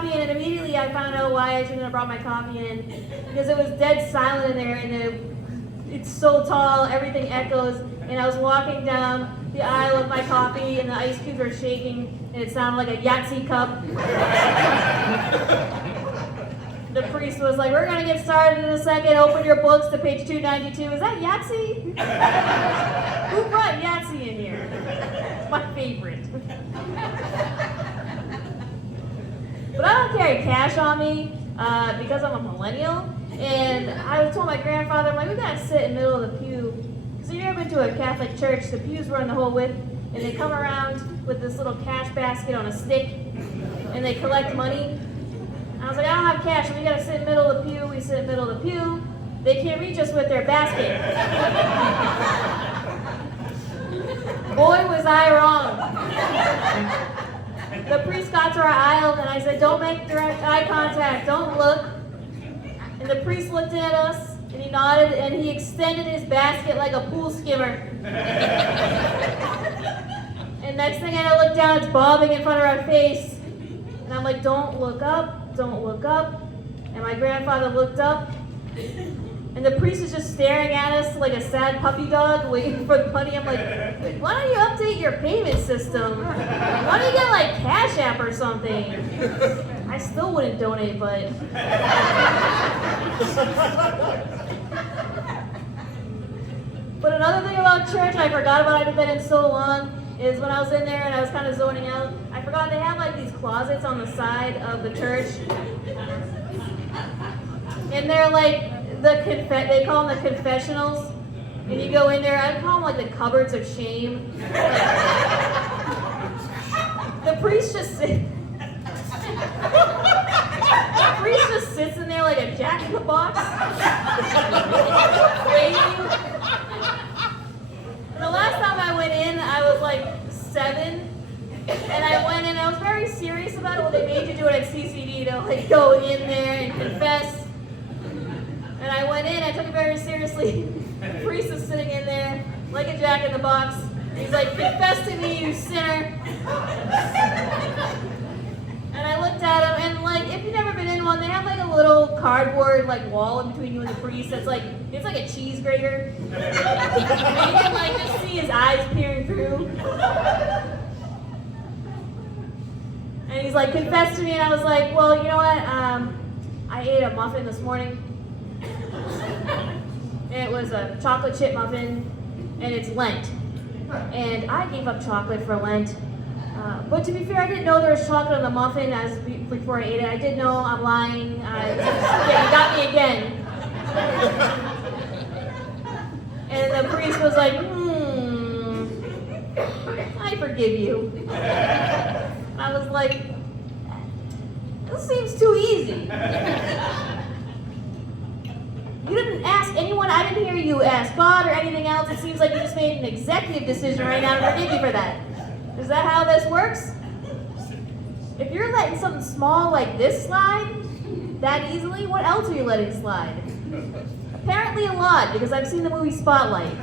coffee in, and immediately I found out why I shouldn't have brought my coffee in, because it was dead silent in there, and it's so tall, everything echoes, and I was walking down the aisle with my coffee, and the ice cubes were shaking, and it sounded like a Yahtzee cup. The priest was like, we're going to get started in a second. Open your books to page 292. Is that Yahtzee? Who brought Yahtzee in here? My favorite. But I don't carry cash on me because I'm a millennial. And I told my grandfather, I'm like, we got to sit in the middle of the pew. So you've ever been to a Catholic church, the pews run the whole width, and they come around with this little cash basket on a stick, and they collect money. I was like, I don't have cash, so we gotta sit in the middle of the pew. We sit in the middle of the pew. They can't reach us with their basket. Boy, was I wrong. The priest got to our aisle, and I said, don't make direct eye contact, don't look. And the priest looked at us, and he nodded, and he extended his basket like a pool skimmer. And next thing I know, I look down, it's bobbing in front of our face. And I'm like, don't look up. Don't look up. And my grandfather looked up, and the priest is just staring at us like a sad puppy dog waiting for the money. I'm like, why don't you update your payment system? Why don't you get like Cash App or something? I still wouldn't donate, but... But another thing about church I forgot about, I haven't been in so long, is when I was in there and I was kind of zoning out, I forgot they have like these closets on the side of the church. And they're like they call them the confessionals. And you go in there, I call them like the cupboards of shame. The priest just sits in there like a jack in the box. Waiting. The last time I went in, I was like 7, and I went in, I was very serious about it. Well, they made you do it at CCD to like go in there and confess. And I went in, I took it very seriously. The priest is sitting in there like a jack in the box. He's like, confess to me, you sinner. And I looked at him, and like, if you've never been in one, they have like a little cardboard like wall in between you and the priest that's like, it's like a cheese grater. And you can like just see his eyes peering through. And he's like, confess to me, and I was like, well, you know what, I ate a muffin this morning. And it was a chocolate chip muffin, and it's Lent. And I gave up chocolate for Lent. But to be fair, I didn't know there was chocolate on the muffin before I ate it. I did know, I'm lying. Yeah, you got me again. And the priest was like, I forgive you. I was like, this seems too easy. You didn't ask anyone, I didn't hear you ask God or anything else. It seems like you just made an executive decision right now to forgive you for that. Is that how this works? If you're letting something small like this slide that easily, what else are you letting slide? Apparently a lot, because I've seen the movie Spotlight.